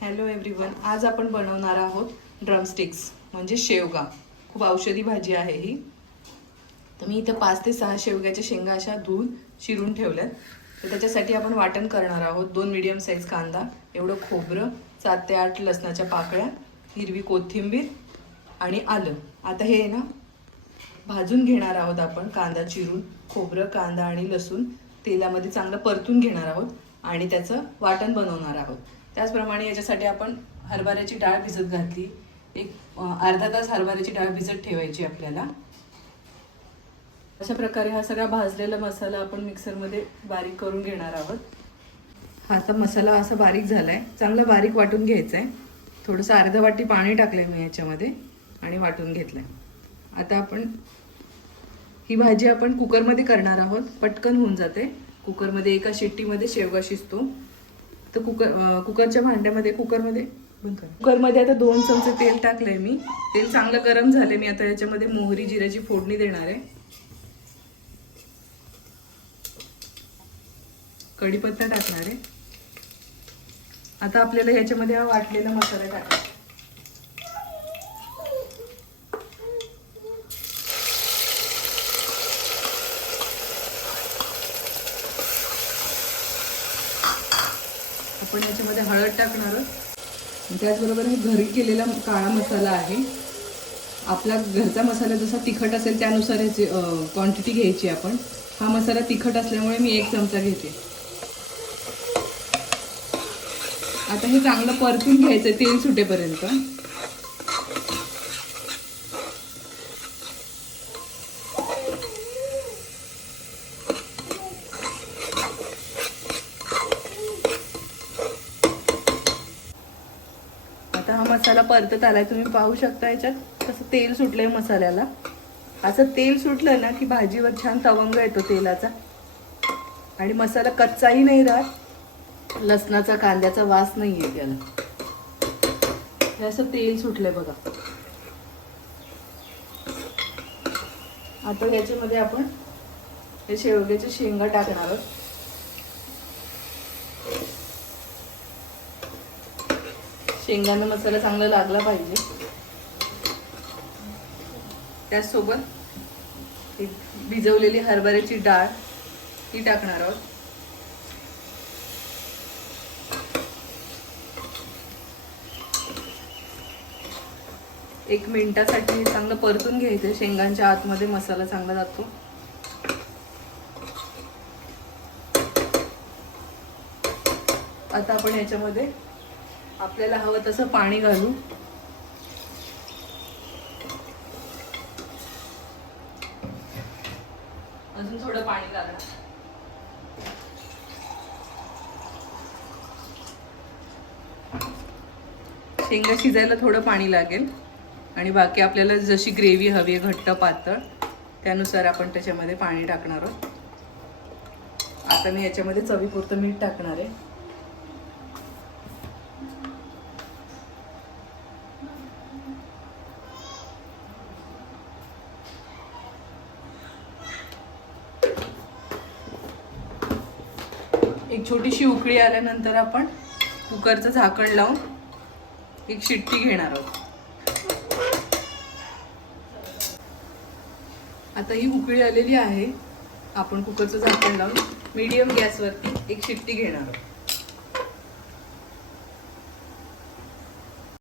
Hello everyone, आज आपण बनवणार आहोत ड्रमस्टिक्स म्हणजे शेवगा. खूप औषधी भाजी आहे ही. तर मी इथे 5 ते 6 शेवग्याच्या शेंगा अशा धुवून चिरून ठेवल्यात. तर त्याच्यासाठी आपण वाटण करणार आहोत. 2 मीडियम साईज कांदा, एवढं खोबरं, 7 ते 8 लसणाच्या पाकळ्या, हिरवी कोथिंबीर आणि आलं. आता हे ना भाजून घेणार आहोत आपण. कांदा चिरून, खोबरं, कांदा आणि लसूण तेलामध्ये चांगलं परतून घेणार आहोत आणि त्याचं वाटण बनवणार आहोत. त्याचप्रमाणे याच्यासाठी आपण हरभऱ्याची डाळ भिजत घातली. एक अर्धा तास हरभऱ्याची डाळ भिजत ठेवायची आपल्याला. अशा प्रकारे हा सगळा भाजलेला मसाला आपण मिक्सरमध्ये बारीक करून घेणार आहोत. हा आता मसाला असा बारीक झालाय, चांगला बारीक वाटून घ्यायचा आहे. थोडंसं अर्धा वाटी पाणी टाकलंय मी याच्यामध्ये आणि वाटून घेतलंय. आता आपण ही भाजी आपण कुकरमध्ये करणार आहोत. पटकन होऊन जाते. कुकरमध्ये एका शिट्टीमध्ये शेवगा शिजतो. तर कुकरच्या भांड्यामध्ये कुकरमध्ये आता 2 चमचे तेल टाकलंय मी. तेल चांगलं गरम झाले. मी आता याच्यामध्ये मोहरी जिऱ्याची फोडणी देणार आहे. कढीपत्ता टाकणार आहे. आता आपल्याला याच्यामध्ये हा वाटलेला मसाला टाकायचा. आपण याच्यामध्ये हळद टाकणार आहोत. त्याचबरोबर हे घरी केलेला काळा मसाला आहे. आपला घरचा मसाला जसा तिखट असेल त्यानुसार याची क्वांटिटी घ्यायची आपण. हा मसाला तिखट असल्यामुळे मी 1 चमचा घेते. आता हे चांगलं परतून घ्यायचं तेल सुटेपर्यंत. आता हा मसाला परतत आलाय. तुम्ही पाहू शकता याच्यात कसं तेल सुटलंय मसाल्याला. असं तेल सुटलं ना की भाजीवर छान तवंग येतो तेलाचा आणि मसाला कच्चाही नाही राहत. लसणाचा कांद्याचा वास नाही आहे त्याला. हे असं तेल सुटलंय बघा. आता याच्यामध्ये आपण हे शेवग्याच्या शेंगा टाकणार आहोत. शेंगांना मसाला चांगला लागला पाहिजे. त्याचसोबत भिजवलेली हरभऱ्याची डाळ ही टाकणार आहोत. एक मिनिटासाठी चांगलं परतून घ्यायचं. शेंगांच्या आतमध्ये मसाला चांगला जातो. आता आपण याच्यामध्ये आपल्याला हवं तसं पाणी घालू. अजून थोडं पाणी लागणार. शेंगा शिजायला थोडं पाणी लागेल आणि बाकी आपल्याला जशी ग्रेव्ही हवी आहे, घट्ट पातळ, त्यानुसार आपण त्याच्यामध्ये पाणी टाकणार आहोत. आता मी याच्यामध्ये चवीपुरतं मीठ टाकणार आहे. एक छोटीशी उकळी आल्यानंतर आपण कुकरचं झाकण लावून एक शिट्टी घेणार आहोत. आता ही उकळी आलेली आहे. आपण कुकरचं झाकण लावून मीडियम गॅसवरती एक शिट्टी घेणार आहोत.